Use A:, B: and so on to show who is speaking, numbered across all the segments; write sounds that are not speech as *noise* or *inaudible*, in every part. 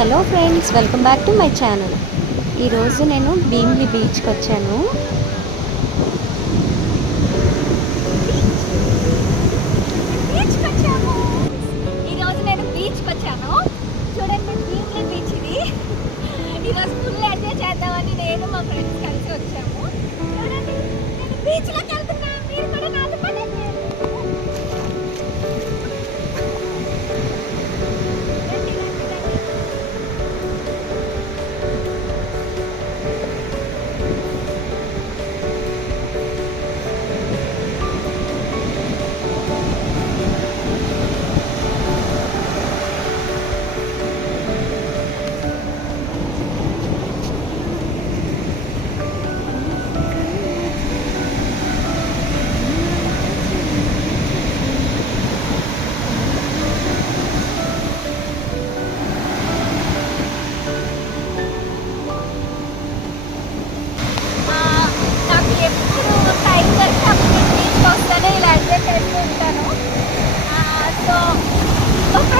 A: Hello friends welcome back to my channel. ఈరోజు నేను భీమ్లీ బీచ్కి వచ్చాను.
B: బీచ్కి వచ్చాము ఈరోజు నేను బీచ్కి వచ్చాను. చూడండి భీమ్లీ బీచ్ ఇది. ఈరోజు ఫుల్ ఎంజాయ్ చేద్దామని నేను మా ఫ్రెండ్స్ కలిసి వచ్చాము. చూడండి బీచ్లోకి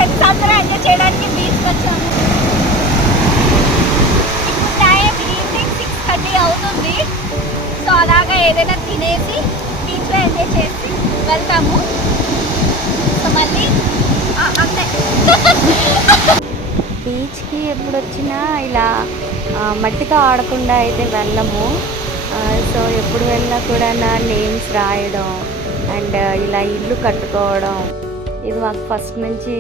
B: ఫ్రెండ్స్ అందరూ ఎంజాయ్ చేయడానికి బీచ్కి వచ్చాము ఇప్పుడు టైం ఈవినింగ్ సిక్స్ థర్టీ అవుతుంది. సో అలాగా ఏదైనా తినేసి బీచ్లో ఎంజాయ్ చేసి వెళ్తాము. సో మళ్ళీ అంతే. *laughs*
A: బీచ్కి ఎప్పుడు వచ్చినా ఇలా మట్టితో ఆడకుండా అయితే వెళ్ళము. సో ఎప్పుడు వెళ్ళినా కూడా నా నేమ్స్ రాయడం అండ్ ఇలా ఇల్లు కట్టుకోవడం. ఇది మాకు ఫస్ట్ నుంచి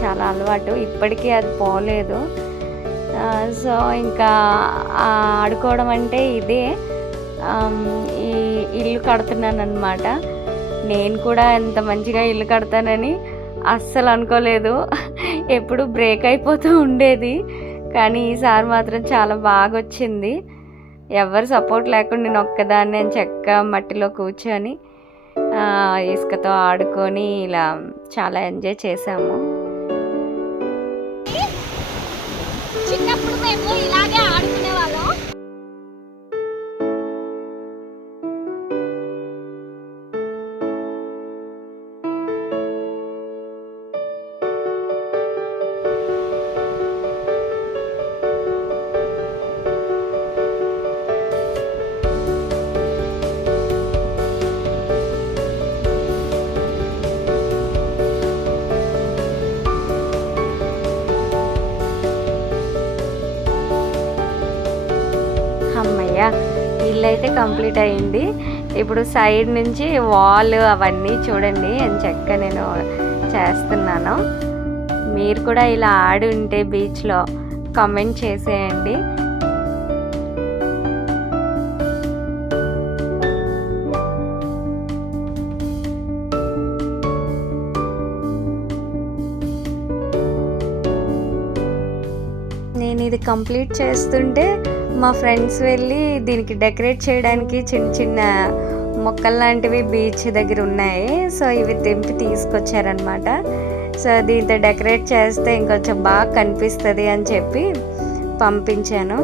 A: చాలా అలవాటు. ఇప్పటికీ అది పోలేదు. సో ఇంకా ఆడుకోవడం అంటే ఇదే. ఈ ఇల్లు కడుతున్నాను అనమాట నేను కూడా ఎంత మంచిగా ఇల్లు కడతానని అస్సలు అనుకోలేదు. ఎప్పుడు బ్రేక్ అయిపోతూ ఉండేది. కానీ ఈసారి మాత్రం చాలా బాగా వచ్చింది ఎవరు సపోర్ట్ లేకుండా నేను ఒక్కదాన్ని నేను చెక్క మట్టిలో కూర్చొని ఇసుకతో ఆడుకొని ఇలా చాలా ఎంజాయ్ చేసాము
B: చిన్నప్పుడు మేము ఇలా
A: అమ్మయ్య ఇల్లు అయితే కంప్లీట్ అయింది ఇప్పుడు సైడ్ నుంచి వాల్ అవన్నీ చూడండి. అని చెక్క నేను చేస్తున్నాను. మీరు కూడా ఇలా ఆడి ఉంటే బీచ్లో కామెంట్ చేసేయండి. నేను ఇది కంప్లీట్ చేస్తుంటే మా ఫ్రెండ్స్ వెళ్ళి దీనికి డెకరేట్ చేయడానికి చిన్న చిన్న మొక్కలు లాంటివి బీచ్ దగ్గర ఉన్నాయి. సో ఇవి తెంపి తీసుకొచ్చారనమాట సో దీంతో డెకరేట్ చేస్తే ఇంకొంచెం బాగా కనిపిస్తుంది అని చెప్పి పంపించాను.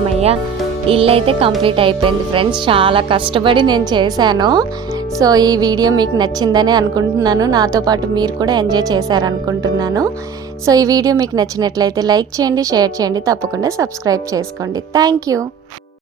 A: అమ్మయ్య. ఇల్లు అయితే కంప్లీట్ అయిపోయింది ఫ్రెండ్స్. చాలా కష్టపడి నేను చేశాను. సో ఈ వీడియో మీకు నచ్చిందని అనుకుంటున్నాను. నాతో పాటు మీరు కూడా ఎంజాయ్ చేశారనుకుంటున్నాను. సో ఈ వీడియో మీకు నచ్చినట్లయితే లైక్ చేయండి షేర్ చేయండి. తప్పకుండా సబ్స్క్రైబ్ చేసుకోండి. Thank you.